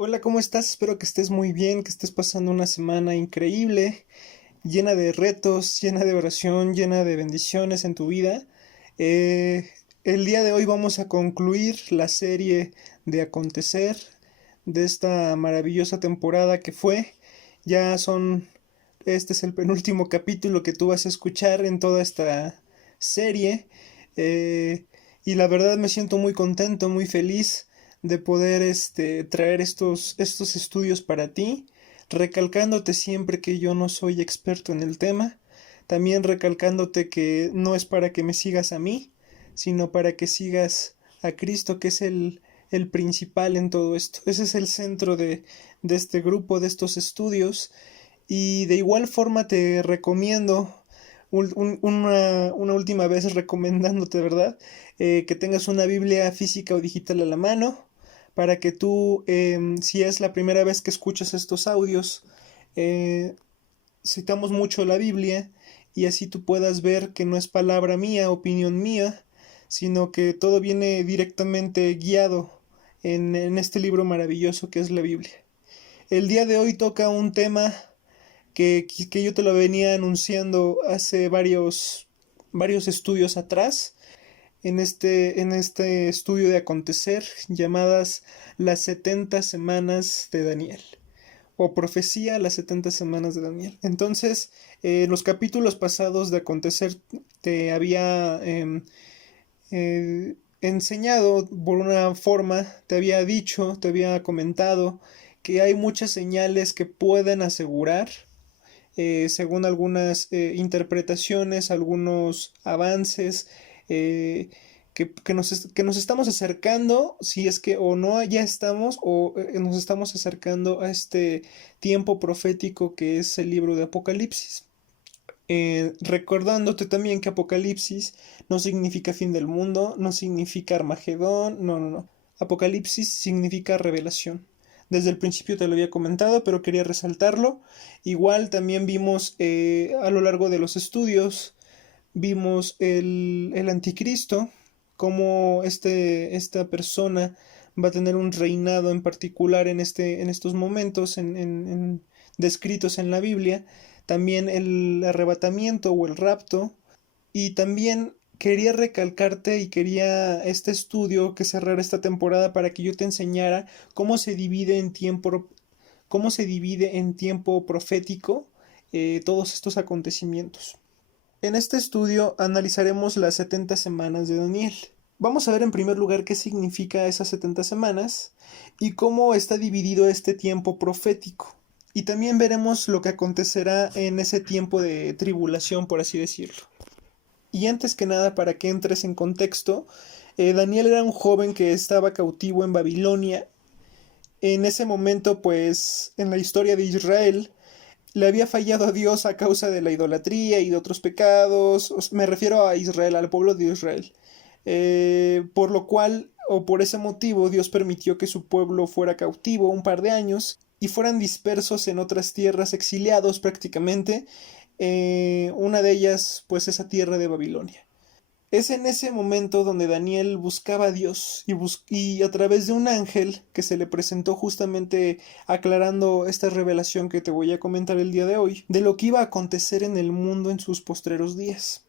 Hola, ¿cómo estás? Espero que estés muy bien, que estés pasando una semana increíble, llena de retos, llena de oración, llena de bendiciones en tu vida. El día de hoy vamos a concluir la serie de Acontecer de esta maravillosa temporada que fue. Ya son, este es el penúltimo capítulo que tú vas a escuchar en toda esta serie. Eh, y la verdad me siento muy contento, muy feliz de poder traer estos estudios para ti, recalcándote siempre que yo no soy experto en el tema, también recalcándote que no es para que me sigas a mí, sino para que sigas a Cristo, que es el principal en todo esto. Ese es el centro de este grupo, de estos estudios. Y de igual forma te recomiendo una última vez recomendándote, ¿verdad? Que tengas una Biblia física o digital a la mano para que tú, si es la primera vez que escuchas estos audios, eh, citamos mucho la Biblia y así tú puedas ver que no es palabra mía, opinión mía, sino que todo viene directamente guiado en este libro maravilloso que es la Biblia. El día de hoy toca un tema que yo te lo venía anunciando hace varios estudios atrás, en este estudio de acontecer llamadas las 70 semanas de Daniel o profecía las 70 semanas de Daniel. Entonces, en los capítulos pasados de acontecer te había enseñado por una forma, te había dicho, te había comentado que hay muchas señales que pueden asegurar según algunas interpretaciones, algunos avances, que nos estamos acercando, si es que o no ya estamos, o nos estamos acercando a este tiempo profético que es el libro de Apocalipsis. Recordándote también que Apocalipsis no significa fin del mundo, no significa Armagedón, no, no, no. Apocalipsis significa revelación. Desde el principio te lo había comentado, pero quería resaltarlo. Igual también vimos a lo largo de los estudios, vimos el anticristo, cómo esta persona va a tener un reinado en particular en estos momentos descritos en la Biblia, también el arrebatamiento o el rapto, y también quería recalcarte y quería este estudio que cerrara esta temporada para que yo te enseñara cómo se divide en tiempo profético todos estos acontecimientos. En este estudio analizaremos las 70 semanas de Daniel. Vamos a ver en primer lugar qué significa esas 70 semanas y cómo está dividido este tiempo profético. Y también veremos lo que acontecerá en ese tiempo de tribulación, por así decirlo. Y antes que nada, para que entres en contexto, Daniel era un joven que estaba cautivo en Babilonia. En ese momento, pues, en la historia de Israel, le había fallado a Dios a causa de la idolatría y de otros pecados. Me refiero a Israel, al pueblo de Israel. Por lo cual, o por ese motivo, Dios permitió que su pueblo fuera cautivo un par de años y fueran dispersos en otras tierras, exiliados prácticamente. Una de ellas, pues, esa tierra de Babilonia. Es en ese momento donde Daniel buscaba a Dios y a través de un ángel que se le presentó justamente aclarando esta revelación que te voy a comentar el día de hoy, de lo que iba a acontecer en el mundo en sus postreros días,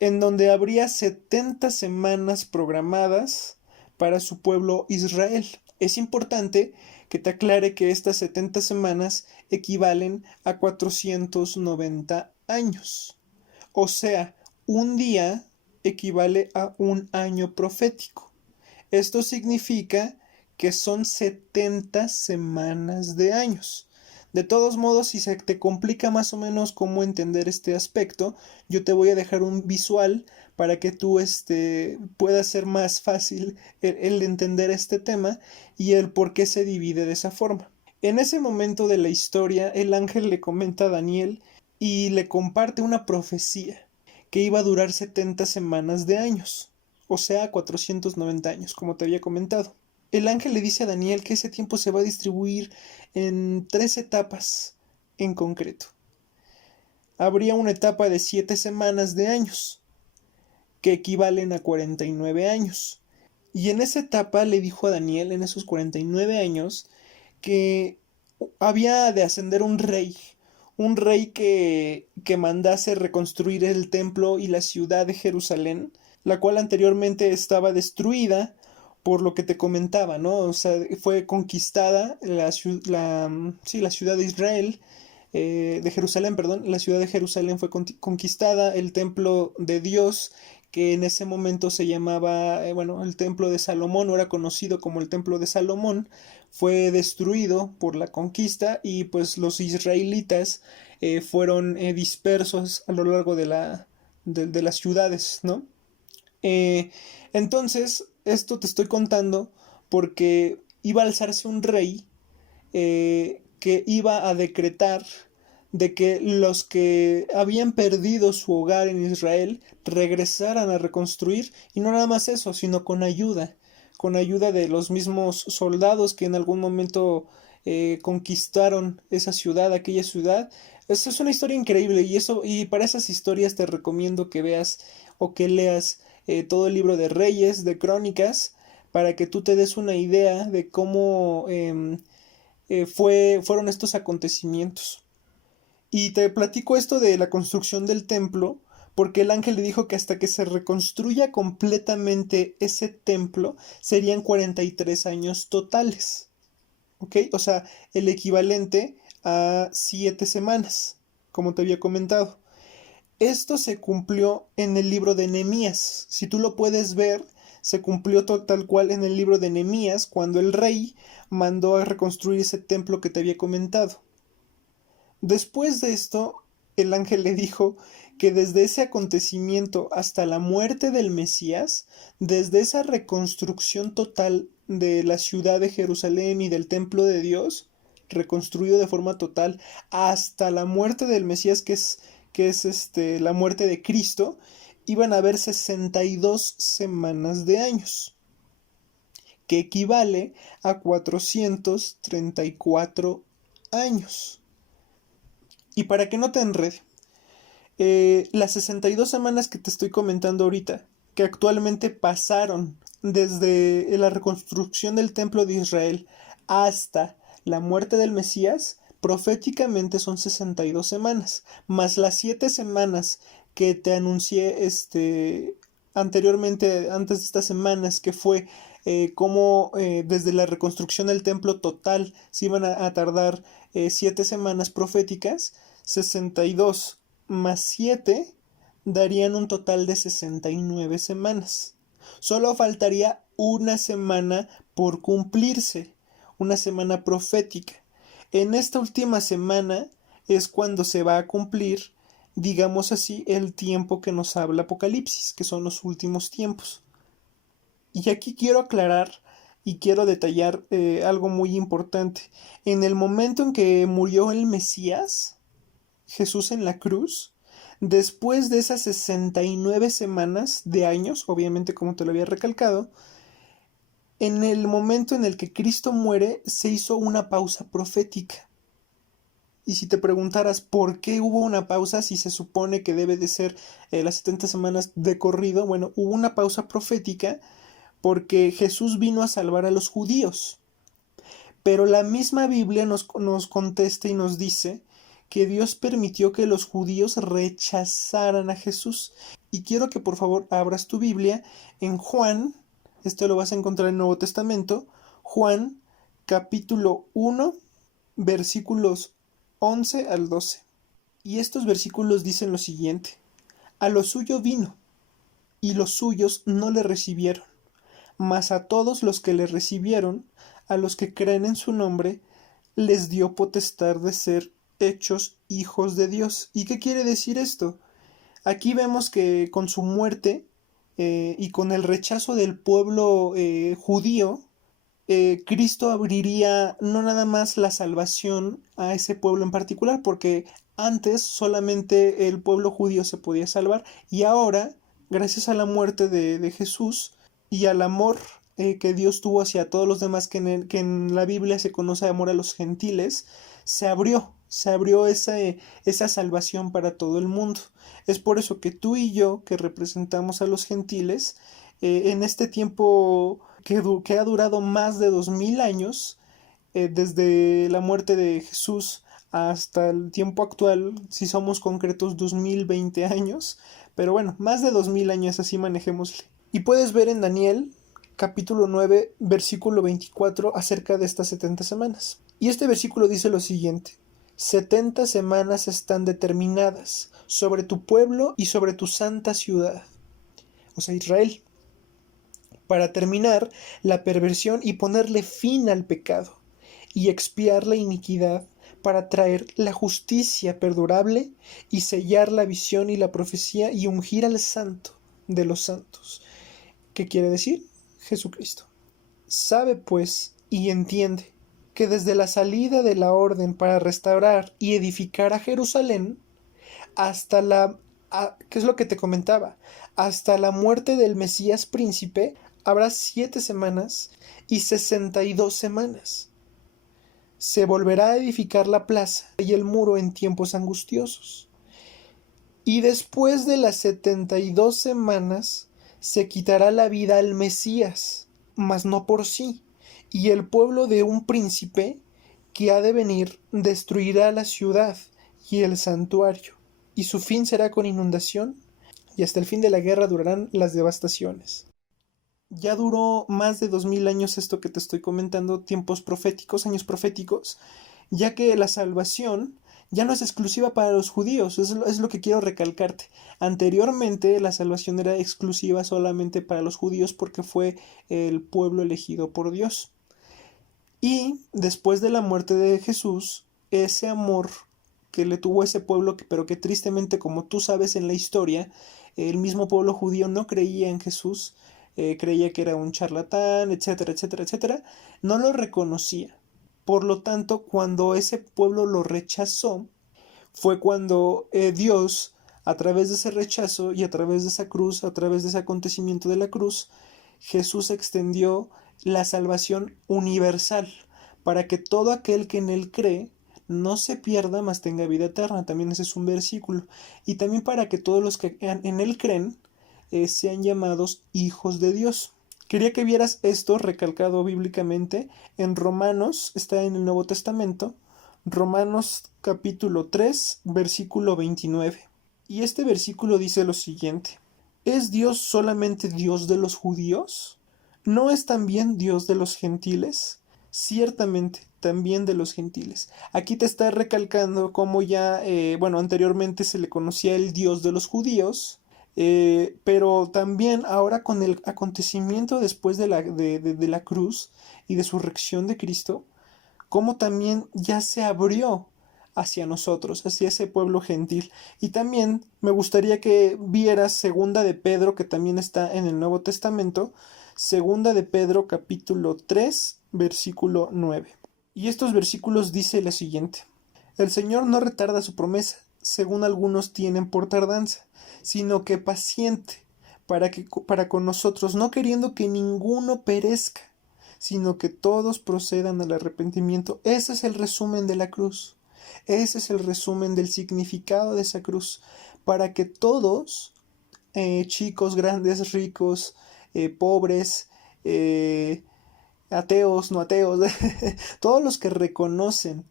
en donde habría 70 semanas programadas para su pueblo Israel. Es importante que te aclare que estas 70 semanas equivalen a 490 años. O sea, un día equivale a un año profético. Esto significa que son 70 semanas de años. De todos modos, si se te complica más o menos cómo entender este aspecto, yo te voy a dejar un visual para que tú pueda ser más fácil el entender este tema y el por qué se divide de esa forma. En ese momento de la historia, el ángel le comenta a Daniel y le comparte una profecía que iba a durar 70 semanas de años, o sea, 490 años, como te había comentado. El ángel le dice a Daniel que ese tiempo se va a distribuir en tres etapas en concreto. Habría una etapa de 7 semanas de años, que equivalen a 49 años. Y en esa etapa le dijo a Daniel, en esos 49 años, que había de ascender un rey que mandase reconstruir el templo y la ciudad de Jerusalén, la cual anteriormente estaba destruida por lo que te comentaba, ¿no? O sea, fue conquistada la ciudad de Israel, de Jerusalén, perdón, la ciudad de Jerusalén fue conquistada, el templo de Dios, que en ese momento se llamaba, el templo de Salomón, o era conocido como el templo de Salomón, fue destruido por la conquista y pues los israelitas fueron dispersos a lo largo de las ciudades, ¿no? Eh, entonces, esto te estoy contando porque iba a alzarse un rey que iba a decretar de que los que habían perdido su hogar en Israel regresaran a reconstruir, y no nada más eso, sino con ayuda de los mismos soldados que en algún momento conquistaron esa ciudad, aquella ciudad. Eso es una historia increíble, y para esas historias te recomiendo que veas o que leas todo el libro de Reyes, de Crónicas, para que tú te des una idea de cómo fueron estos acontecimientos. Y te platico esto de la construcción del templo, porque el ángel le dijo que hasta que se reconstruya completamente ese templo serían 43 años totales. ¿Ok? O sea, el equivalente a 7 semanas, como te había comentado. Esto se cumplió en el libro de Nehemías. Si tú lo puedes ver, se cumplió tal cual en el libro de Nehemías, cuando el rey mandó a reconstruir ese templo que te había comentado. Después de esto, el ángel le dijo que desde ese acontecimiento hasta la muerte del Mesías, desde esa reconstrucción total de la ciudad de Jerusalén y del templo de Dios, reconstruido de forma total, hasta la muerte del Mesías, que es la muerte de Cristo, iban a haber 62 semanas de años, que equivale a 434 años. Y para que no te enrede, las 62 semanas que te estoy comentando ahorita, que actualmente pasaron desde la reconstrucción del templo de Israel hasta la muerte del Mesías, proféticamente son 62 semanas, más las 7 semanas que te anuncié anteriormente, antes de estas semanas, que fue como desde la reconstrucción del templo total se iban a tardar 7 semanas proféticas. 62 más 7 darían un total de 69 semanas. Solo faltaría una semana por cumplirse, una semana profética. En esta última semana es cuando se va a cumplir, digamos así, el tiempo que nos habla Apocalipsis, que son los últimos tiempos. Y aquí quiero aclarar y quiero detallar algo muy importante. En el momento en que murió el Mesías, Jesús en la cruz, después de esas 69 semanas de años, obviamente como te lo había recalcado, en el momento en el que Cristo muere, se hizo una pausa profética. Y si te preguntaras por qué hubo una pausa, si se supone que debe de ser las 70 semanas de corrido, bueno, hubo una pausa profética porque Jesús vino a salvar a los judíos. Pero la misma Biblia nos contesta y nos dice que Dios permitió que los judíos rechazaran a Jesús. Y quiero que por favor abras tu Biblia en Juan, esto lo vas a encontrar en el Nuevo Testamento, Juan capítulo 1, versículos 11 al 12. Y estos versículos dicen lo siguiente: a lo suyo vino, y los suyos no le recibieron, mas a todos los que le recibieron, a los que creen en su nombre, les dio potestad de ser hechos hijos de Dios. ¿Y qué quiere decir esto? Aquí vemos que con su muerte y con el rechazo del pueblo judío, Cristo abriría no nada más la salvación a ese pueblo en particular, porque antes solamente el pueblo judío se podía salvar, y ahora, gracias a la muerte de Jesús y al amor que Dios tuvo hacia todos los demás, que en la Biblia se conoce amor a los gentiles, se abrió esa salvación para todo el mundo. Es por eso que tú y yo, que representamos a los gentiles, en este tiempo que ha durado más de 2000 años, desde la muerte de Jesús hasta el tiempo actual, si somos concretos, 2020 años, pero bueno, más de 2000 años, así manejémosle. Y puedes ver en Daniel, capítulo 9, versículo 24, acerca de estas 70 semanas. Y este versículo dice lo siguiente: 70 semanas están determinadas sobre tu pueblo y sobre tu santa ciudad, o sea, Israel, para terminar la perversión y ponerle fin al pecado, y expiar la iniquidad, para traer la justicia perdurable y sellar la visión y la profecía y ungir al santo de los santos. ¿Qué quiere decir? Jesucristo. Sabe pues y entiende que desde la salida de la orden para restaurar y edificar a Jerusalén hasta ¿qué es lo que te comentaba? Hasta la muerte del Mesías príncipe habrá 7 semanas y 62 semanas. Se volverá a edificar la plaza y el muro en tiempos angustiosos. Y después de las 72 semanas se quitará la vida al Mesías, mas no por sí, y el pueblo de un príncipe que ha de venir destruirá la ciudad y el santuario, y su fin será con inundación, y hasta el fin de la guerra durarán las devastaciones. Ya duró más de 2000 años esto que te estoy comentando, tiempos proféticos, años proféticos, ya que la salvación ya no es exclusiva para los judíos, es lo que quiero recalcarte. Anteriormente la salvación era exclusiva solamente para los judíos porque fue el pueblo elegido por Dios. Y después de la muerte de Jesús, ese amor que le tuvo ese pueblo, pero que tristemente, como tú sabes en la historia, el mismo pueblo judío no creía en Jesús, creía que era un charlatán, etcétera, etcétera, etcétera, no lo reconocía. Por lo tanto, cuando ese pueblo lo rechazó, fue cuando Dios, a través de ese rechazo y a través de esa cruz, a través de ese acontecimiento de la cruz, Jesús extendió la salvación universal para que todo aquel que en él cree no se pierda, mas tenga vida eterna. También ese es un versículo. Y también para que todos los que en él creen sean llamados hijos de Dios. Quería que vieras esto recalcado bíblicamente en Romanos, está en el Nuevo Testamento, Romanos capítulo 3, versículo 29. Y este versículo dice lo siguiente: ¿es Dios solamente Dios de los judíos? ¿No es también Dios de los gentiles? Ciertamente, también de los gentiles. Aquí te está recalcando cómo ya, anteriormente se le conocía el Dios de los judíos, pero también ahora con el acontecimiento después de la cruz y de resurrección de Cristo, cómo también ya se abrió hacia nosotros, hacia ese pueblo gentil. Y también me gustaría que vieras segunda de Pedro, que también está en el Nuevo Testamento, segunda de Pedro capítulo 3, versículo 9. Y estos versículos dice lo siguiente: el Señor no retarda su promesa, según algunos tienen por tardanza, sino que paciente para con nosotros, no queriendo que ninguno perezca, sino que todos procedan al arrepentimiento. Ese es el resumen de la cruz. Ese es el resumen del significado de esa cruz. Para que todos, chicos, grandes, ricos, pobres, ateos, no ateos, todos los que reconocen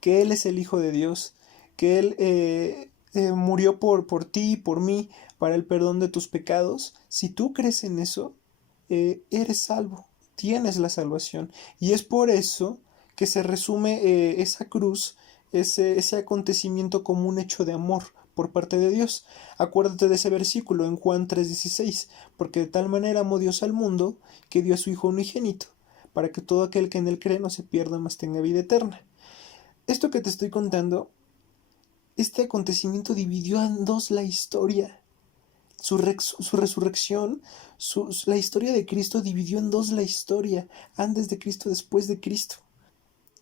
que Él es el Hijo de Dios, que Él murió por ti y por mí para el perdón de tus pecados, si tú crees en eso, eres salvo, tienes la salvación. Y es por eso que se resume esa cruz, ese acontecimiento como un hecho de amor por parte de Dios. Acuérdate de ese versículo en Juan 3:16, porque de tal manera amó Dios al mundo que dio a su Hijo unigénito, para que todo aquel que en él cree no se pierda, mas tenga vida eterna. Esto que te estoy contando, este acontecimiento dividió en dos la historia. Su resurrección, la historia de Cristo dividió en dos la historia, antes de Cristo, después de Cristo.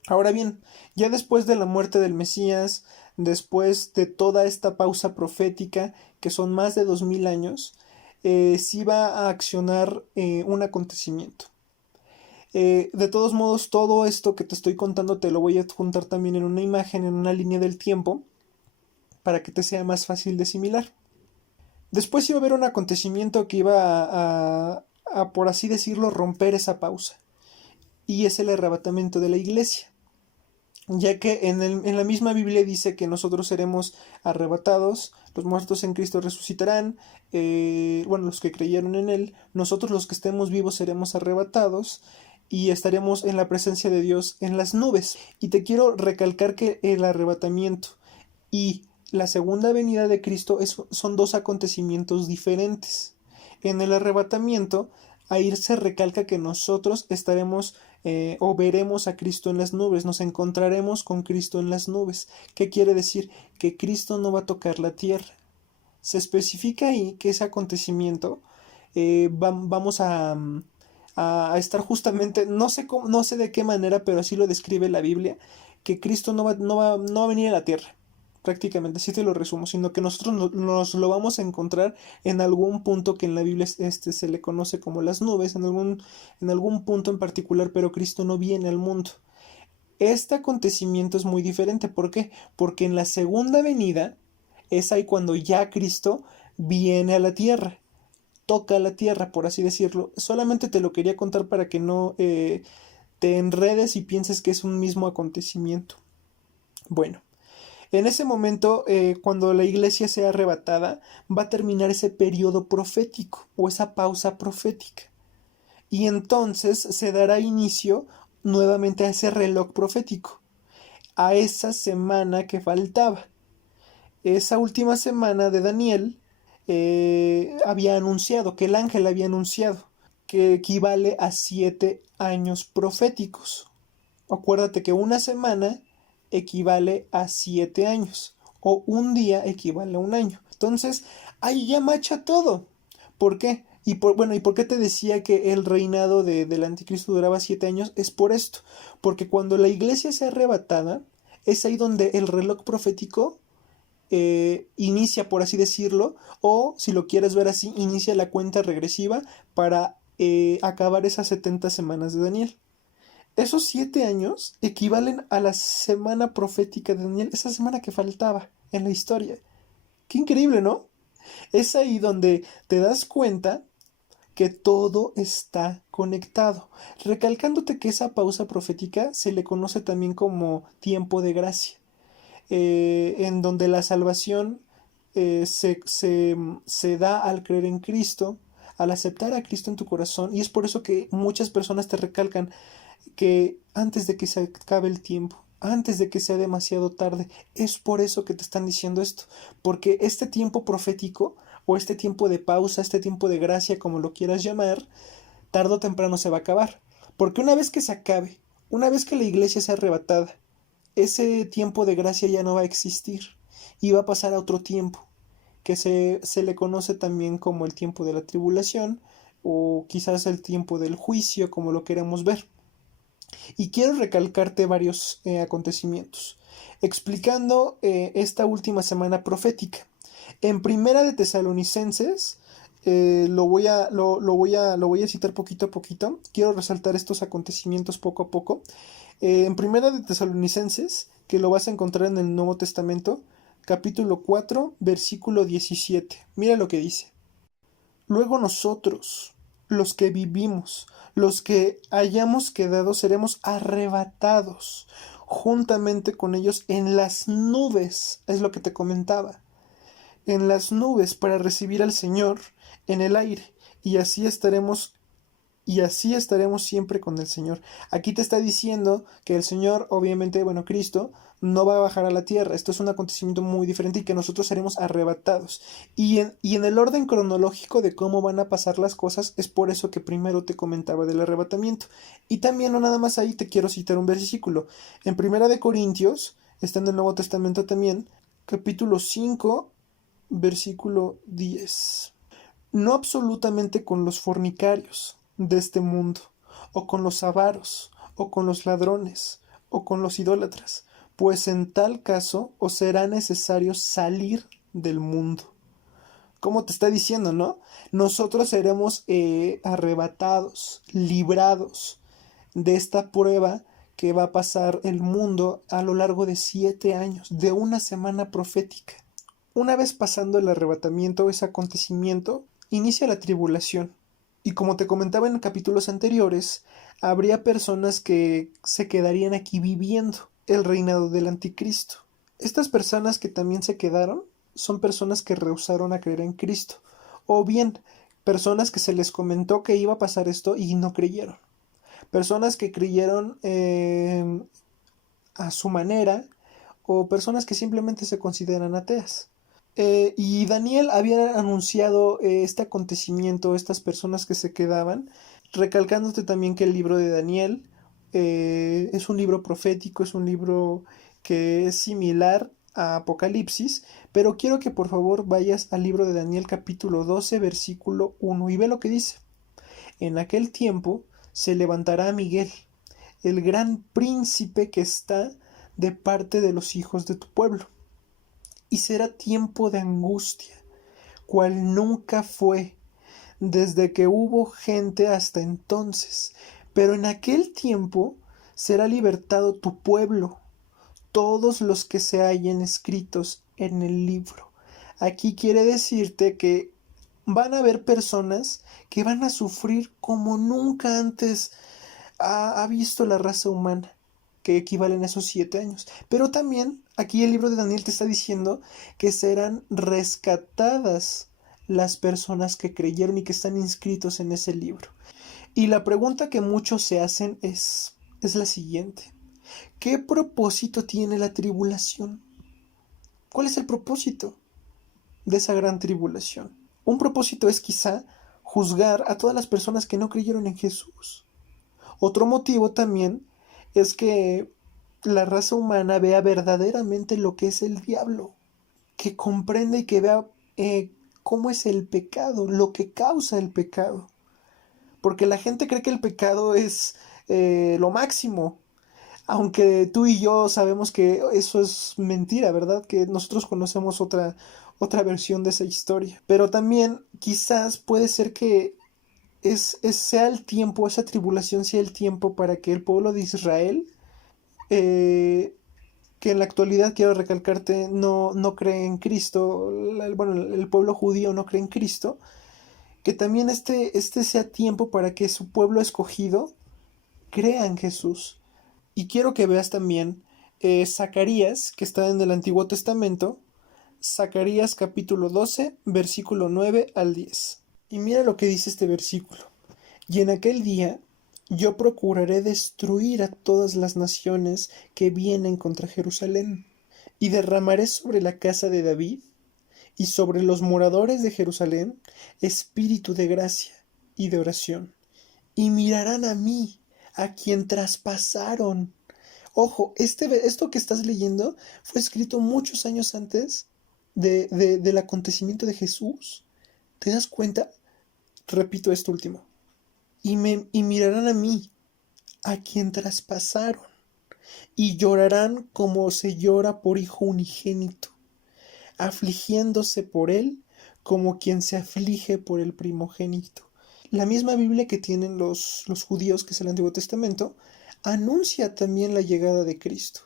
Ahora bien, ya después de la muerte del Mesías, después de toda esta pausa profética, que son más de 2000 años, sí va a accionar un acontecimiento. De todos modos, todo esto que te estoy contando te lo voy a adjuntar también en una imagen, en una línea del tiempo, para que te sea más fácil de asimilar. Después iba a haber un acontecimiento que iba a, por así decirlo, romper esa pausa. y es el arrebatamiento de la iglesia, ya que en la misma Biblia dice que nosotros seremos arrebatados, los muertos en Cristo resucitarán, los que creyeron en Él, nosotros los que estemos vivos seremos arrebatados y estaremos en la presencia de Dios en las nubes. Y te quiero recalcar que el arrebatamiento y la segunda venida de Cristo son dos acontecimientos diferentes. En el arrebatamiento, ahí se recalca que nosotros estaremos o veremos a Cristo en las nubes, nos encontraremos con Cristo en las nubes. ¿Qué quiere decir? Que Cristo no va a tocar la tierra. Se especifica ahí que ese acontecimiento vamos a estar justamente, no sé de qué manera, pero así lo describe la Biblia, que Cristo no va a venir a la tierra. Prácticamente, así te lo resumo, sino que nosotros nos lo vamos a encontrar en algún punto que en la Biblia se le conoce como las nubes, en algún punto en particular, pero Cristo no viene al mundo. Este acontecimiento es muy diferente, ¿por qué? Porque en la segunda venida es ahí cuando ya Cristo viene a la tierra, toca la tierra, por así decirlo. Solamente te lo quería contar para que no te enredes y pienses que es un mismo acontecimiento. Bueno. En ese momento, cuando la iglesia sea arrebatada, va a terminar ese periodo profético o esa pausa profética. Y entonces se dará inicio nuevamente a ese reloj profético, a esa semana que faltaba. Esa última semana de Daniel había anunciado, que el ángel había anunciado, que equivale a 7 años proféticos. Acuérdate que una semana equivale a 7 años o un día equivale a un año. Entonces, ahí ya macha todo. ¿Por qué? ¿Y por qué te decía que el reinado del anticristo duraba 7 años? Es por esto. Porque cuando la iglesia sea arrebatada, es ahí donde el reloj profético inicia, por así decirlo, o si lo quieres ver así, inicia la cuenta regresiva para acabar esas 70 semanas de Daniel. Esos 7 años equivalen a la semana profética de Daniel, esa semana que faltaba en la historia. Qué increíble, ¿no? Es ahí donde te das cuenta que todo está conectado, recalcándote que esa pausa profética se le conoce también como tiempo de gracia, en donde la salvación se da al creer en Cristo, al aceptar a Cristo en tu corazón, y es por eso que muchas personas te recalcan que antes de que se acabe el tiempo, antes de que sea demasiado tarde, es por eso que te están diciendo esto, porque este tiempo profético o este tiempo de pausa, este tiempo de gracia, como lo quieras llamar, tarde o temprano se va a acabar, porque una vez que se acabe, una vez que la iglesia sea arrebatada, ese tiempo de gracia ya no va a existir y va a pasar a otro tiempo, que se le conoce también como el tiempo de la tribulación o quizás el tiempo del juicio, como lo queremos ver. Y quiero recalcarte varios acontecimientos, explicando esta última semana profética. En Primera de Tesalonicenses, lo voy a citar poquito a poquito, quiero resaltar estos acontecimientos poco a poco. En Primera de Tesalonicenses, que lo vas a encontrar en el Nuevo Testamento, capítulo 4, versículo 17. Mira lo que dice. Luego nosotros, los que vivimos, los que hayamos quedado, seremos arrebatados juntamente con ellos en las nubes, es lo que te comentaba, en las nubes para recibir al Señor en el aire, y así estaremos siempre con el Señor. Aquí te está diciendo que el Señor, obviamente, Cristo, no va a bajar a la tierra. Esto es un acontecimiento muy diferente y que nosotros seremos arrebatados. Y en el orden cronológico de cómo van a pasar las cosas, es por eso que primero te comentaba del arrebatamiento. Y también, no nada más ahí, te quiero citar un versículo. En Primera de Corintios, está en el Nuevo Testamento también, capítulo 5, versículo 10. No absolutamente con los fornicarios de este mundo, o con los avaros, o con los ladrones, o con los idólatras, pues en tal caso os será necesario salir del mundo. Como te está diciendo, ¿no? Nosotros seremos arrebatados, librados de esta prueba que va a pasar el mundo a lo largo de 7 años, de una semana profética. Una vez pasando el arrebatamiento, ese acontecimiento, inicia la tribulación. Y como te comentaba en capítulos anteriores, habría personas que se quedarían aquí viviendo el reinado del anticristo. Estas personas que también se quedaron son personas que rehusaron a creer en Cristo, o bien personas que se les comentó que iba a pasar esto y no creyeron. Personas que creyeron a su manera, o personas que simplemente se consideran ateas. Y Daniel había anunciado este acontecimiento, estas personas que se quedaban, recalcándote también que el libro de Daniel es un libro profético, es un libro que es similar a Apocalipsis, pero quiero que por favor vayas al libro de Daniel capítulo 12 versículo 1 y ve lo que dice. En aquel tiempo se levantará Miguel, el gran príncipe que está de parte de los hijos de tu pueblo, y será tiempo de angustia, cual nunca fue desde que hubo gente hasta entonces. Pero en aquel tiempo será libertado tu pueblo, todos los que se hallen escritos en el libro. Aquí quiere decirte que van a haber personas que van a sufrir como nunca antes ha visto la raza humana, que equivalen a esos 7 años. Pero también aquí el libro de Daniel te está diciendo que serán rescatadas las personas que creyeron y que están inscritos en ese libro. Y la pregunta que muchos se hacen es la siguiente. ¿Qué propósito tiene la tribulación? ¿Cuál es el propósito de esa gran tribulación? Un propósito es quizá juzgar a todas las personas que no creyeron en Jesús. Otro motivo también es que la raza humana vea verdaderamente lo que es el diablo, que comprenda y que vea cómo es el pecado, lo que causa el pecado. Porque la gente cree que el pecado es lo máximo, aunque tú y yo sabemos que eso es mentira, ¿verdad? Que nosotros conocemos otra versión de esa historia. Pero también quizás puede ser que sea el tiempo, esa tribulación sea el tiempo para que el pueblo de Israel, que en la actualidad, quiero recalcarte, no cree en Cristo, bueno, el pueblo judío no cree en Cristo, que también este sea tiempo para que su pueblo escogido crea en Jesús. Y quiero que veas también Zacarías, que está en el Antiguo Testamento, Zacarías capítulo 12, versículo 9 al 10. Y mira lo que dice este versículo. Y en aquel día yo procuraré destruir a todas las naciones que vienen contra Jerusalén, y derramaré sobre la casa de David y sobre los moradores de Jerusalén espíritu de gracia y de oración, y mirarán a mí, a quien traspasaron. Ojo, esto que estás leyendo fue escrito muchos años antes del acontecimiento de Jesús. ¿Te das cuenta? Repito esto último. Y mirarán a mí, a quien traspasaron, y llorarán como se llora por hijo unigénito, afligiéndose por él como quien se aflige por el primogénito. La misma Biblia que tienen los judíos, que es el Antiguo Testamento, anuncia también la llegada de Cristo.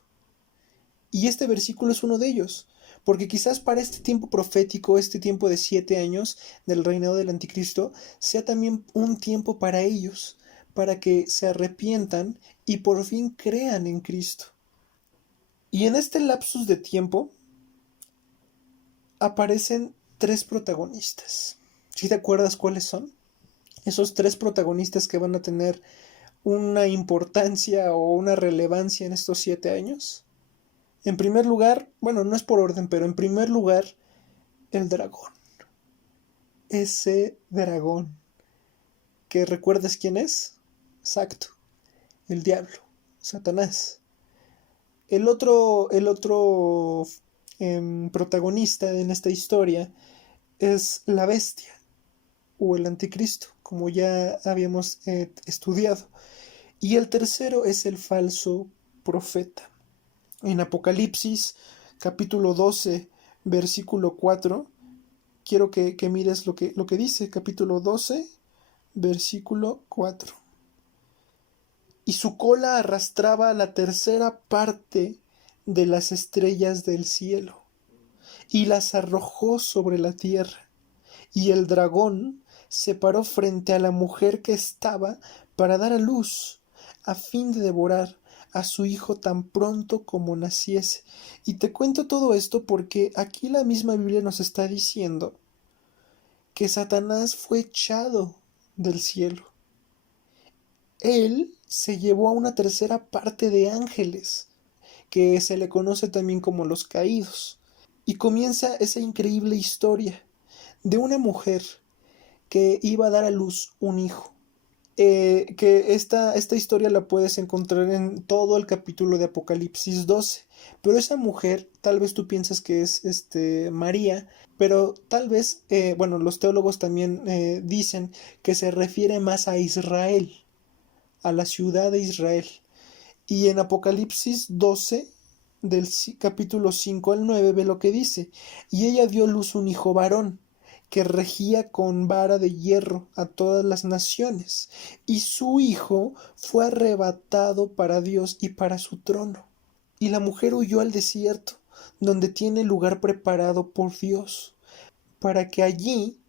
Y este versículo es uno de ellos, porque quizás para este tiempo profético, este tiempo de 7 años del reinado del anticristo, sea también un tiempo para ellos, para que se arrepientan y por fin crean en Cristo. Y en este lapsus de tiempo aparecen 3 protagonistas. ¿Sí te acuerdas cuáles son? Esos 3 protagonistas que van a tener una importancia o una relevancia en estos 7 años. En primer lugar, bueno, no es por orden, pero en primer lugar, el dragón. Ese dragón. ¿Que recuerdas quién es? Exacto. El diablo. Satanás. El otro protagonista en esta historia es la bestia o el anticristo, como ya habíamos estudiado. Y el tercero es el falso profeta. En Apocalipsis capítulo 12, versículo 4, quiero que mires lo que dice, capítulo 12, versículo 4. Y su cola arrastraba la tercera parte de las estrellas del cielo, y las arrojó sobre la tierra, y el dragón se paró frente a la mujer que estaba para dar a luz, a fin de devorar a su hijo tan pronto como naciese. Y te cuento todo esto porque aquí la misma Biblia nos está diciendo que Satanás fue echado del cielo. Él se llevó a una tercera parte de ángeles, que se le conoce también como los caídos. Y comienza esa increíble historia de una mujer que iba a dar a luz un hijo. Que esta historia la puedes encontrar en todo el capítulo de Apocalipsis 12. Pero esa mujer, tal vez tú piensas que es María, pero tal vez, bueno, los teólogos también dicen que se refiere más a Israel, a la ciudad de Israel. Y en Apocalipsis 12, del capítulo 5 al 9, ve lo que dice. Y ella dio a luz un hijo varón, que regía con vara de hierro a todas las naciones, y su hijo fue arrebatado para Dios y para su trono. Y la mujer huyó al desierto, donde tiene lugar preparado por Dios, para que allí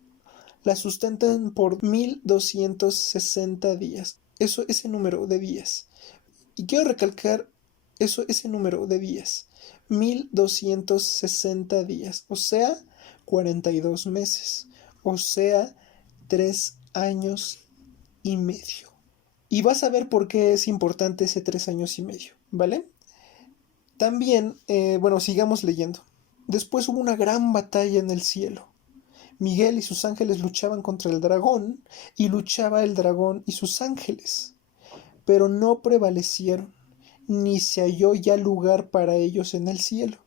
la sustenten por 1260 días. Eso es el número de días. Y quiero recalcar ese número de días. 1260 días. O sea, 42 meses. O sea, 3 años y medio. Y vas a ver por qué es importante ese 3 años y medio, ¿vale? También, bueno, sigamos leyendo. Después hubo una gran batalla en el cielo. Miguel y sus ángeles luchaban contra el dragón, y luchaba el dragón y sus ángeles, pero no prevalecieron, ni se halló ya lugar para ellos en el cielo.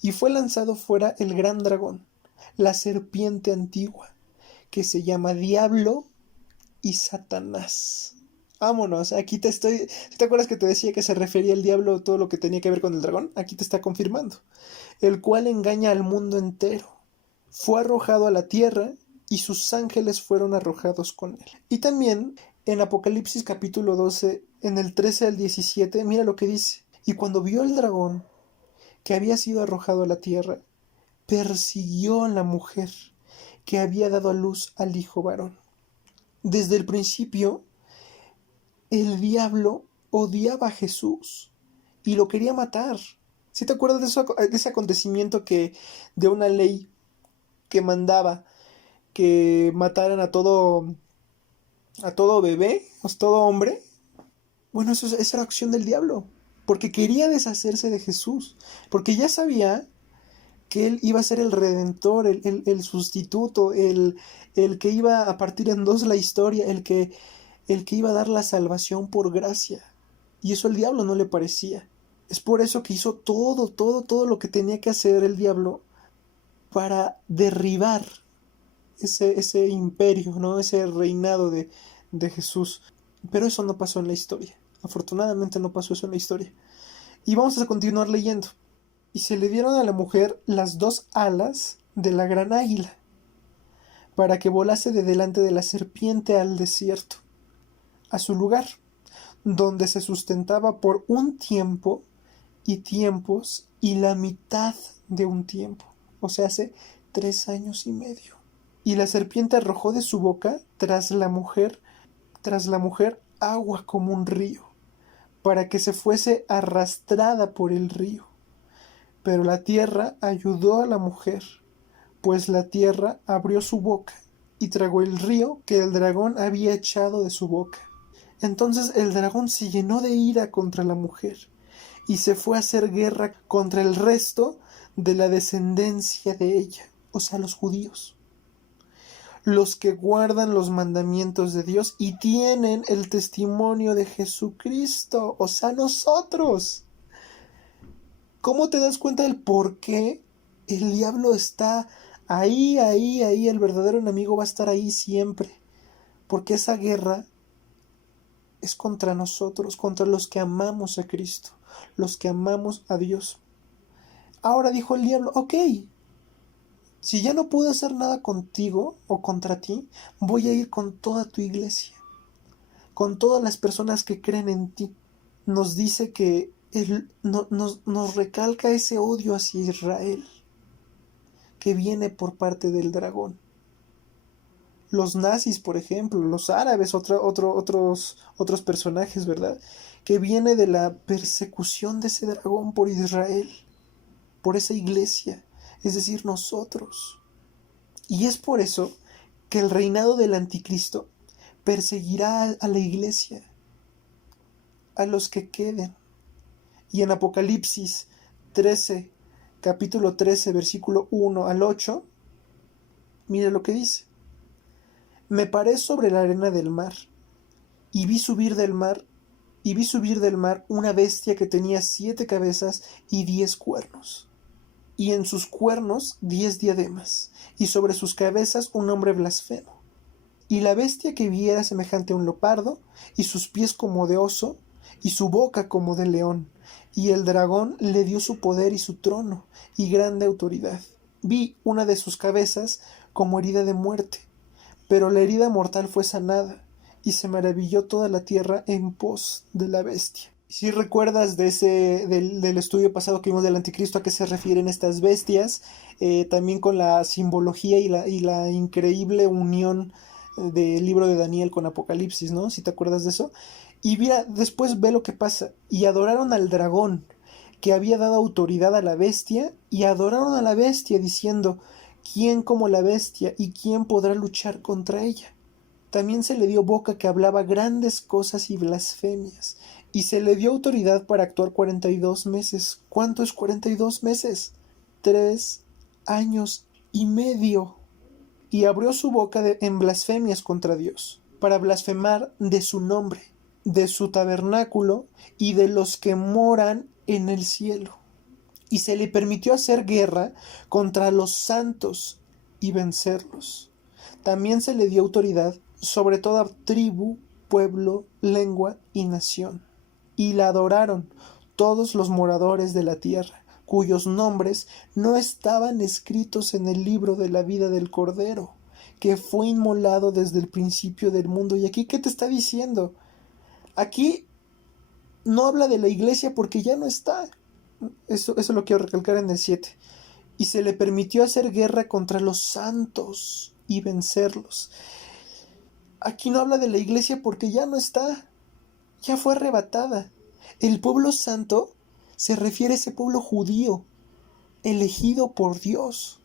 Y fue lanzado fuera el gran dragón, la serpiente antigua, que se llama Diablo y Satanás. Vámonos, aquí te estoy... ¿Te acuerdas que te decía que se refería al diablo todo lo que tenía que ver con el dragón? Aquí te está confirmando. El cual engaña al mundo entero. Fue arrojado a la tierra, y sus ángeles fueron arrojados con él. Y también en Apocalipsis capítulo 12, en el 13 al 17, mira lo que dice. Y cuando vio el dragón que había sido arrojado a la tierra, persiguió a la mujer que había dado a luz al hijo varón. Desde el principio, el diablo odiaba a Jesús y lo quería matar. ¿Sí te acuerdas de ese acontecimiento de una ley que mandaba que mataran a todo bebé, a todo hombre? Bueno, esa era acción del diablo, porque quería deshacerse de Jesús, porque ya sabía que él iba a ser el redentor, el sustituto, el que iba a partir en dos la historia, el que iba a dar la salvación por gracia. Y eso al diablo no le parecía. Es por eso que hizo todo lo que tenía que hacer el diablo para derribar ese imperio, ¿no? Ese reinado de Jesús. Pero eso no pasó en la historia. Afortunadamente no pasó eso en la historia. Y vamos a continuar leyendo. Y se le dieron a la mujer las dos alas de la gran águila, para que volase de delante de la serpiente al desierto, a su lugar, donde se sustentaba por un tiempo y tiempos y la mitad de un tiempo, o sea, hace 3 años y medio. Y la serpiente arrojó de su boca tras la mujer agua como un río, para que se fuese arrastrada por el río. Pero la tierra ayudó a la mujer, pues la tierra abrió su boca y tragó el río que el dragón había echado de su boca. Entonces el dragón se llenó de ira contra la mujer y se fue a hacer guerra contra el resto de la descendencia de ella, o sea, los judíos, los que guardan los mandamientos de Dios y tienen el testimonio de Jesucristo, o sea, nosotros. ¿Cómo te das cuenta del por qué el diablo está ahí, el verdadero enemigo va a estar ahí siempre? Porque esa guerra es contra nosotros, contra los que amamos a Cristo, los que amamos a Dios. Ahora dijo el diablo, ok, si ya no puedo hacer nada contigo o contra ti, voy a ir con toda tu iglesia, con todas las personas que creen en ti. Nos dice que nos recalca ese odio hacia Israel que viene por parte del dragón. los nazis, por ejemplo, los árabes, otros personajes, ¿verdad? Que viene de la persecución de ese dragón por Israel, por esa iglesia, es decir, nosotros. Y es por eso que el reinado del anticristo perseguirá a la iglesia, a los que queden. Y en Apocalipsis 13, capítulo 13, versículo 1 al 8, mire lo que dice. Me paré sobre la arena del mar, y vi subir del mar una bestia que tenía 7 cabezas y 10 cuernos, y en sus cuernos 10 diademas, y sobre sus cabezas un nombre blasfemo. Y la bestia que vi era semejante a un leopardo, y sus pies como de oso, y su boca como de león. Y el dragón le dio su poder y su trono, y grande autoridad. Vi una de sus cabezas como herida de muerte, pero la herida mortal fue sanada, y se maravilló toda la tierra en pos de la bestia. Si recuerdas del estudio pasado que vimos del anticristo, a qué se refieren estas bestias, también con la simbología y la increíble unión del libro de Daniel con Apocalipsis, ¿no? Si te acuerdas de eso. Y mira, después ve lo que pasa. Y adoraron al dragón, que había dado autoridad a la bestia, y adoraron a la bestia diciendo, ¿quién como la bestia y quién podrá luchar contra ella? También se le dio boca que hablaba grandes cosas y blasfemias, y se le dio autoridad para actuar 42 meses. ¿Cuánto es 42 meses? 3 años y medio. Y abrió su boca en blasfemias contra Dios, para blasfemar de su nombre, de su tabernáculo y de los que moran en el cielo. Y se le permitió hacer guerra contra los santos y vencerlos. También se le dio autoridad sobre toda tribu, pueblo, lengua y nación. Y la adoraron todos los moradores de la tierra, cuyos nombres no estaban escritos en el libro de la vida del Cordero, que fue inmolado desde el principio del mundo. ¿Y aquí qué te está diciendo? Aquí no habla de la iglesia porque ya no está. Eso lo quiero recalcar en el 7. Y se le permitió hacer guerra contra los santos y vencerlos. Aquí no habla de la iglesia porque ya no está. Ya fue arrebatada. El pueblo santo se refiere a ese pueblo judío, elegido por Dios.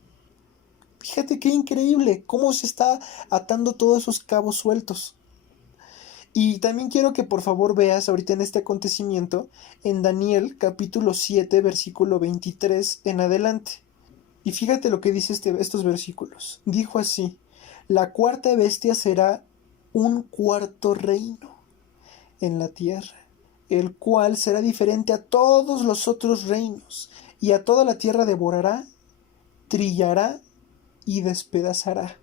Fíjate qué increíble cómo se está atando todos esos cabos sueltos. Y también quiero que por favor veas ahorita en este acontecimiento en Daniel capítulo 7 versículo 23 en adelante. Y fíjate lo que dice estos versículos. Dijo así: la cuarta bestia será un cuarto reino en la tierra, el cual será diferente a todos los otros reinos, y a toda la tierra devorará, trillará y despedazará.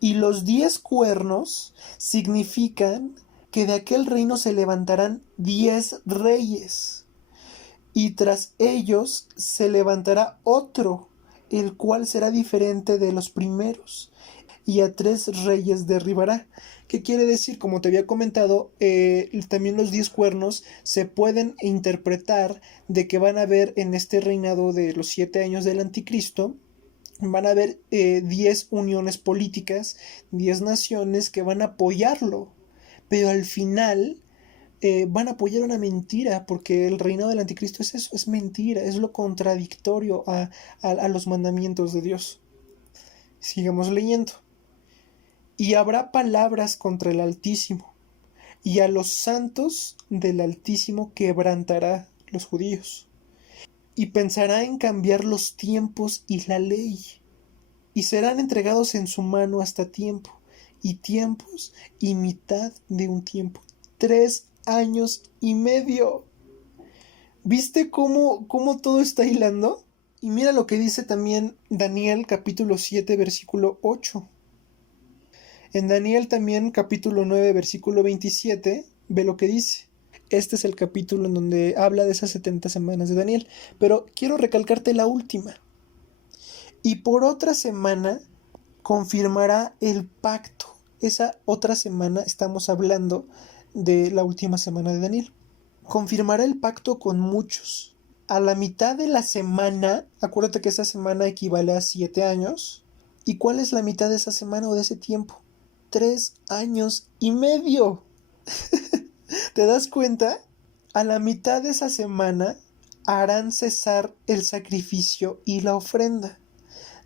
Y los 10 cuernos significan que de aquel reino se levantarán 10 reyes, y tras ellos se levantará otro, el cual será diferente de los primeros, y a 3 reyes derribará. ¿Qué quiere decir? Como te había comentado, también los 10 cuernos se pueden interpretar de que van a haber en este reinado de los 7 años del anticristo, van a haber 10 uniones políticas, 10 naciones que van a apoyarlo, pero al final van a apoyar una mentira, porque el reinado del anticristo es eso, es mentira, es lo contradictorio a los mandamientos de Dios. Sigamos leyendo. Y habrá palabras contra el Altísimo, y a los santos del Altísimo quebrantará los judíos, y pensará en cambiar los tiempos y la ley, y serán entregados en su mano hasta tiempo, y tiempos y mitad de un tiempo, 3 años y medio. ¿Viste cómo todo está hilando? Y mira lo que dice también Daniel capítulo 7 versículo 8. En Daniel también capítulo 9 versículo 27 ve lo que dice. Este es el capítulo en donde habla de esas 70 semanas de Daniel, pero quiero recalcarte la última. Y por otra semana confirmará el pacto. Esa otra semana estamos hablando de la última semana de Daniel. Confirmará el pacto con muchos. A la mitad de la semana, acuérdate que esa semana equivale a 7 años, ¿Y cuál es la mitad de esa semana o de ese tiempo? 3 años y medio. ¿Te das cuenta? A la mitad de esa semana harán cesar el sacrificio y la ofrenda.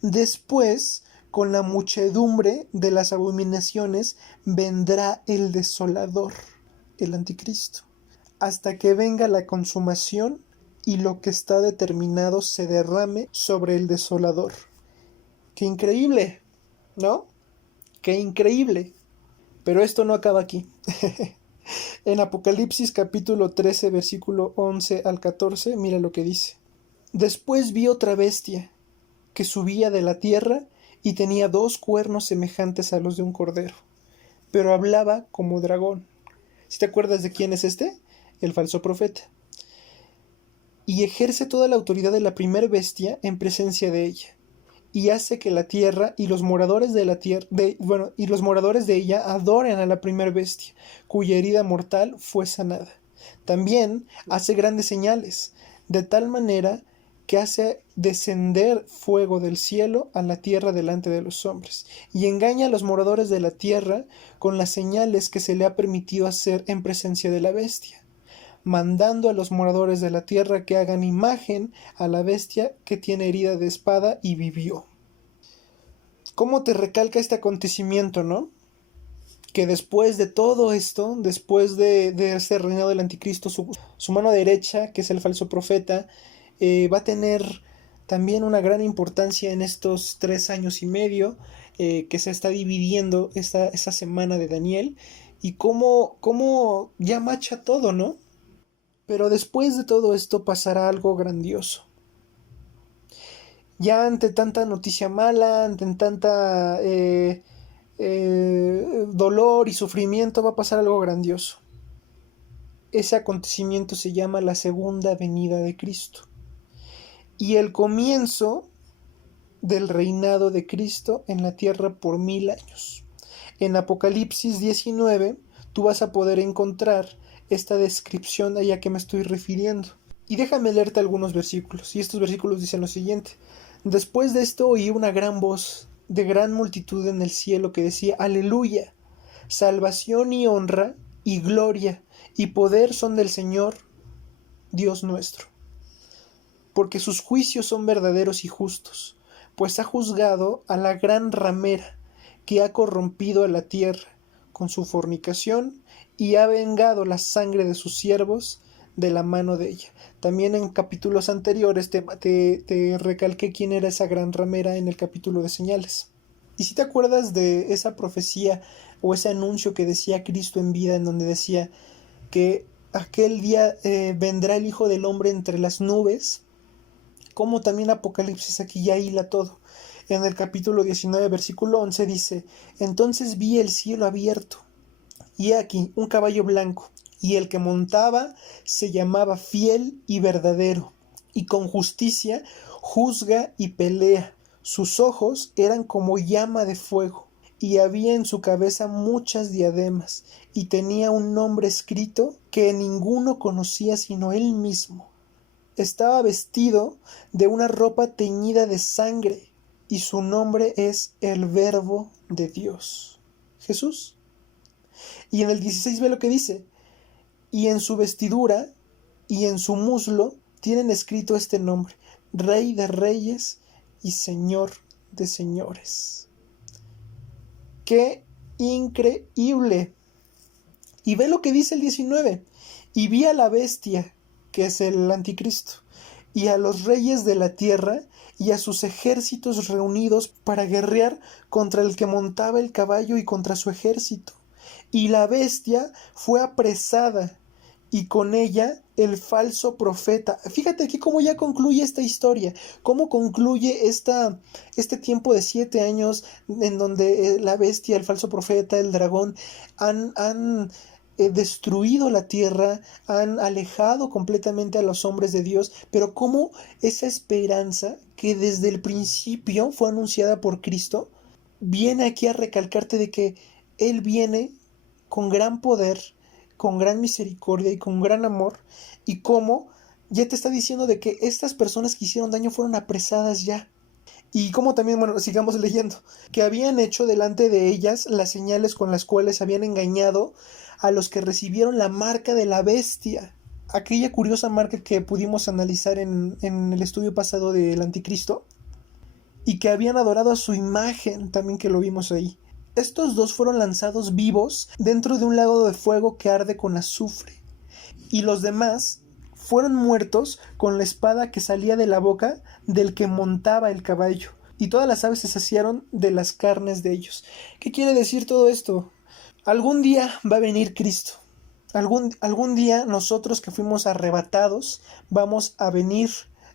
Después, con la muchedumbre de las abominaciones, vendrá el desolador, el anticristo, hasta que venga la consumación y lo que está determinado se derrame sobre el desolador. ¡Qué increíble! ¿No? ¡Qué increíble! Pero esto no acaba aquí. En Apocalipsis capítulo 13, versículo 11 al 14, mira lo que dice. Después vi otra bestia que subía de la tierra y tenía 2 cuernos semejantes a los de un cordero, pero hablaba como dragón. ¿Sí te acuerdas de quién es este? El falso profeta. Y ejerce toda la autoridad de la primer bestia en presencia de ella, y hace que la tierra y los moradores de la tierra, y los moradores de ella adoren a la primer bestia, cuya herida mortal fue sanada. También hace grandes señales, de tal manera que hace descender fuego del cielo a la tierra delante de los hombres, y engaña a los moradores de la tierra con las señales que se le ha permitido hacer en presencia de la bestia, mandando a los moradores de la tierra que hagan imagen a la bestia que tiene herida de espada y vivió. ¿Cómo te recalca este acontecimiento, no? Que después de todo esto, después de este reinado del anticristo, su mano derecha, que es el falso profeta, va a tener también una gran importancia en estos 3 años y medio que se está dividiendo esa semana de Daniel, y cómo ya macha todo, ¿no? Pero después de todo esto pasará algo grandioso. Ya ante tanta noticia mala, ante tanta dolor y sufrimiento, va a pasar algo grandioso. Ese acontecimiento se llama la segunda venida de Cristo y el comienzo del reinado de Cristo en la tierra por 1000 años. En Apocalipsis 19 tú vas a poder encontrar esta descripción a la que me estoy refiriendo. Y déjame leerte algunos versículos, y estos versículos dicen lo siguiente. Después de esto oí una gran voz de gran multitud en el cielo que decía: Aleluya, salvación y honra y gloria y poder son del Señor Dios nuestro, porque sus juicios son verdaderos y justos, pues ha juzgado a la gran ramera que ha corrompido a la tierra con su fornicación y ha vengado la sangre de sus siervos de la mano de ella. También en capítulos anteriores te recalqué quién era esa gran ramera en el capítulo de señales. Y si te acuerdas de esa profecía o ese anuncio que decía Cristo en vida, en donde decía que aquel día vendrá el Hijo del Hombre entre las nubes, como también Apocalipsis aquí ya hila todo. En el capítulo 19, versículo 11 dice: Entonces vi el cielo abierto, y aquí un caballo blanco, y el que montaba se llamaba Fiel y Verdadero, y con justicia juzga y pelea. Sus ojos eran como llama de fuego, y había en su cabeza muchas diademas, y tenía un nombre escrito que ninguno conocía sino él mismo. Estaba vestido de una ropa teñida de sangre, y su nombre es el Verbo de Dios, Jesús. Y en el 16 ve lo que dice: y en su vestidura y en su muslo tienen escrito este nombre: Rey de Reyes y Señor de Señores. ¡Qué increíble! Y ve lo que dice el 19: y vi a la bestia, que es el anticristo, y a los reyes de la tierra y a sus ejércitos reunidos para guerrear contra el que montaba el caballo y contra su ejército. Y la bestia fue apresada, y con ella el falso profeta. Fíjate aquí cómo ya concluye esta historia, cómo concluye este tiempo de 7 años en donde la bestia, el falso profeta, el dragón han destruido la tierra, han alejado completamente a los hombres de Dios, pero cómo esa esperanza que desde el principio fue anunciada por Cristo, viene aquí a recalcarte de que Él viene con gran poder, con gran misericordia y con gran amor, y cómo ya te está diciendo de que estas personas que hicieron daño fueron apresadas ya, Y como también, bueno, sigamos leyendo, que habían hecho delante de ellas las señales con las cuales habían engañado a los que recibieron la marca de la bestia, aquella curiosa marca que pudimos analizar en el estudio pasado del anticristo, y que habían adorado a su imagen, también que lo vimos ahí. Estos dos fueron lanzados vivos dentro de un lago de fuego que arde con azufre, y los demás fueron muertos con la espada que salía de la boca del que montaba el caballo, y todas las aves se saciaron de las carnes de ellos. ¿Qué quiere decir todo esto? Algún día va a venir Cristo. Algún día nosotros que fuimos arrebatados vamos a venir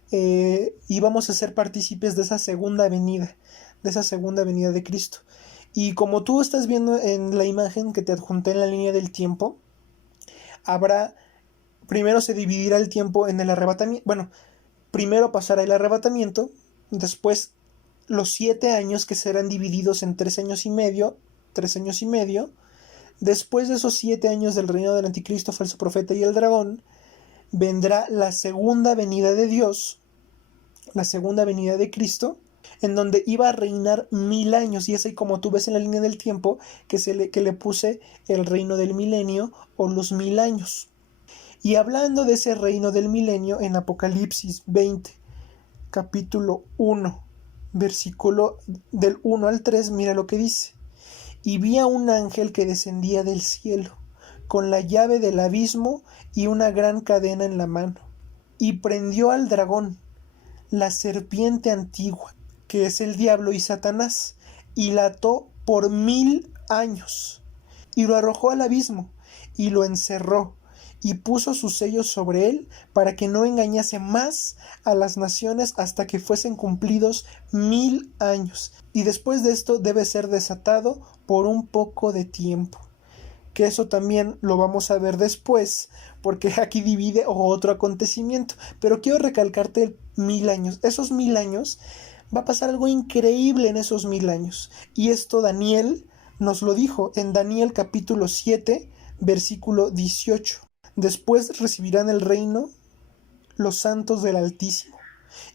y vamos a ser partícipes de esa segunda venida, de Cristo. Y como tú estás viendo en la imagen que te adjunté en la línea del tiempo, primero se dividirá el tiempo en el arrebatamiento. Bueno, primero pasará el arrebatamiento, después los 7 años que serán divididos en 3 años y medio, Después de esos 7 años del reino del anticristo, falso profeta y el dragón, vendrá la segunda venida de Dios, la segunda venida de Cristo, en donde iba a reinar 1000 años. Y es ahí como tú ves en la línea del tiempo que le puse el reino del milenio o los 1000 años. Y hablando de ese reino del milenio, en Apocalipsis 20, capítulo 1, versículo del 1 al 3, mira lo que dice. Y vi a un ángel que descendía del cielo, con la llave del abismo y una gran cadena en la mano, y prendió al dragón, la serpiente antigua, que es el diablo y Satanás, y la ató por 1000 años, y lo arrojó al abismo, y lo encerró, y puso sus sellos sobre él, para que no engañase más a las naciones hasta que fuesen cumplidos 1000 años, y después de esto debe ser desatado por un poco de tiempo. Que eso también lo vamos a ver después, porque aquí divide otro acontecimiento. Pero quiero recalcarte 1000 años. Esos 1000 años, va a pasar algo increíble en esos 1000 años. Y esto Daniel nos lo dijo en Daniel capítulo 7, versículo 18. Después recibirán el reino los santos del Altísimo,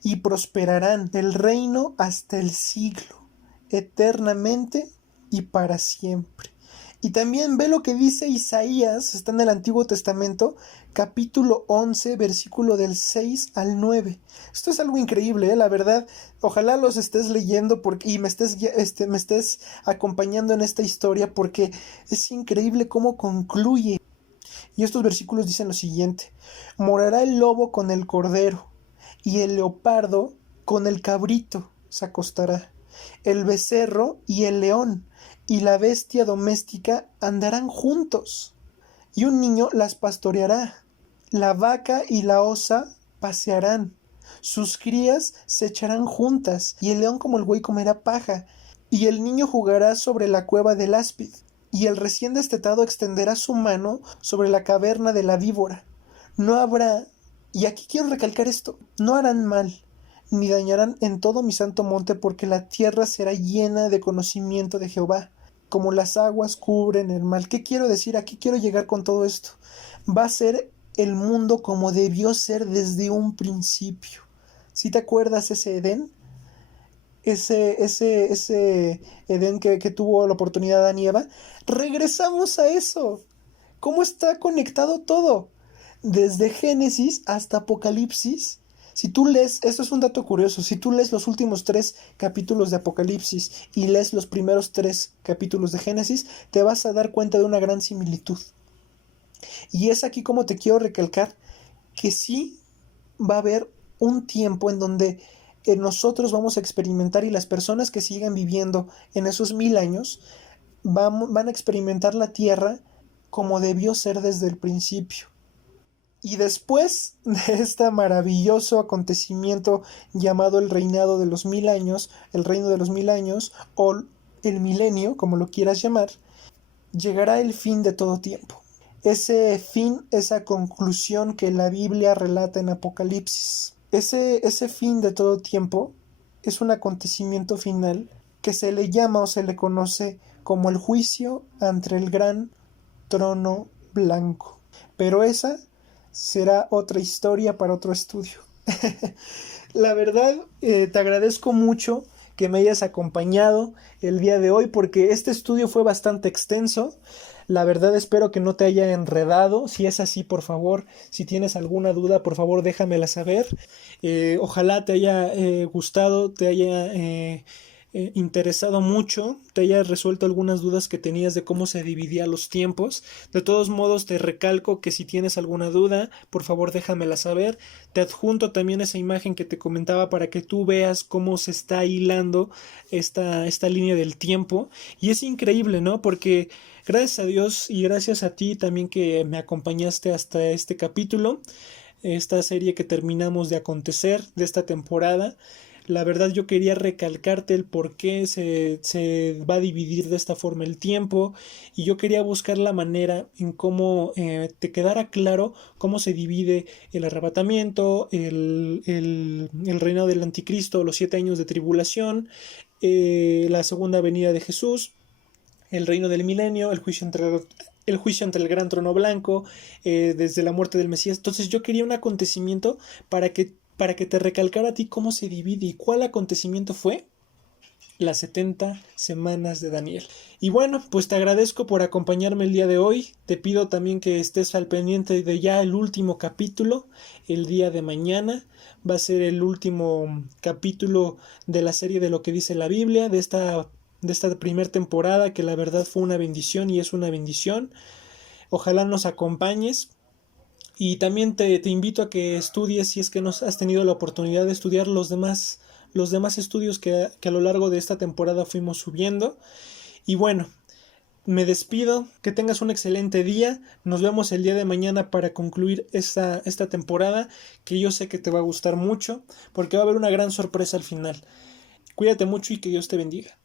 y prosperarán el reino hasta el siglo, eternamente y para siempre. Y también ve lo que dice Isaías, está en el Antiguo Testamento, capítulo 11, versículo del 6 al 9. Esto es algo increíble, la verdad. Ojalá los estés leyendo y me estés acompañando en esta historia, porque es increíble cómo concluye. Y estos versículos dicen lo siguiente: morará el lobo con el cordero, y el leopardo con el cabrito se acostará, el becerro y el león y la bestia doméstica andarán juntos, y un niño las pastoreará. La vaca y la osa pasearán, sus crías se echarán juntas, y el león como el buey comerá paja, y el niño jugará sobre la cueva del áspid, y el recién destetado extenderá su mano sobre la caverna de la víbora. No habrá, y aquí quiero recalcar esto, no harán mal, ni dañarán en todo mi santo monte, porque la tierra será llena de conocimiento de Jehová, como las aguas cubren el mar. ¿Qué quiero decir? Aquí quiero llegar con todo esto. Va a ser el mundo como debió ser desde un principio. ¿Sí te acuerdas ese Edén? Ese Edén que tuvo la oportunidad Adán y Eva. Regresamos a eso. ¿Cómo está conectado todo? Desde Génesis hasta Apocalipsis. Si tú lees, esto es un dato curioso, si tú lees los últimos 3 capítulos de Apocalipsis y lees los primeros 3 capítulos de Génesis, te vas a dar cuenta de una gran similitud. Y es aquí como te quiero recalcar que sí va a haber un tiempo en donde nosotros vamos a experimentar, y las personas que sigan viviendo en esos 1000 años van a experimentar la tierra como debió ser desde el principio. Y después de este maravilloso acontecimiento llamado el reinado de los 1000 años, el reino de los 1000 años, o el milenio, como lo quieras llamar, llegará el fin de todo tiempo. Ese fin, esa conclusión que la Biblia relata en Apocalipsis. Ese fin de todo tiempo es un acontecimiento final que se le llama o se le conoce como el juicio ante el gran trono blanco. Pero esa será otra historia para otro estudio. La verdad, te agradezco mucho que me hayas acompañado el día de hoy, porque este estudio fue bastante extenso. La verdad espero que no te haya enredado. Si es así, por favor, si tienes alguna duda, por favor déjamela saber. Ojalá te haya gustado, te haya interesado mucho, te haya resuelto algunas dudas que tenías de cómo se dividía los tiempos. De todos modos, te recalco que si tienes alguna duda, por favor déjamela saber. Te adjunto también esa imagen que te comentaba para que tú veas cómo se está hilando esta línea del tiempo. Y es increíble, ¿no? Porque gracias a Dios y gracias a ti también que me acompañaste hasta este capítulo, esta serie que terminamos de acontecer de esta temporada. La verdad yo quería recalcarte el por qué se va a dividir de esta forma el tiempo, y yo quería buscar la manera en cómo te quedara claro cómo se divide el arrebatamiento, el reino del anticristo, los 7 años de tribulación, la segunda venida de Jesús, el reino del milenio, el juicio ante el gran trono blanco, desde la muerte del Mesías. Entonces yo quería un acontecimiento para que te recalcara a ti cómo se divide y cuál acontecimiento fue las 70 semanas de Daniel. Y bueno, pues te agradezco por acompañarme el día de hoy. Te pido también que estés al pendiente de ya el último capítulo, el día de mañana. Va a ser el último capítulo de la serie de lo que dice la Biblia, de esta primera temporada, que la verdad fue una bendición y es una bendición. Ojalá nos acompañes. Y también te invito a que estudies, si es que no has tenido la oportunidad de estudiar los demás estudios que a lo largo de esta temporada fuimos subiendo. Y bueno, me despido, que tengas un excelente día. Nos vemos el día de mañana para concluir esta temporada, que yo sé que te va a gustar mucho, porque va a haber una gran sorpresa al final. Cuídate mucho y que Dios te bendiga.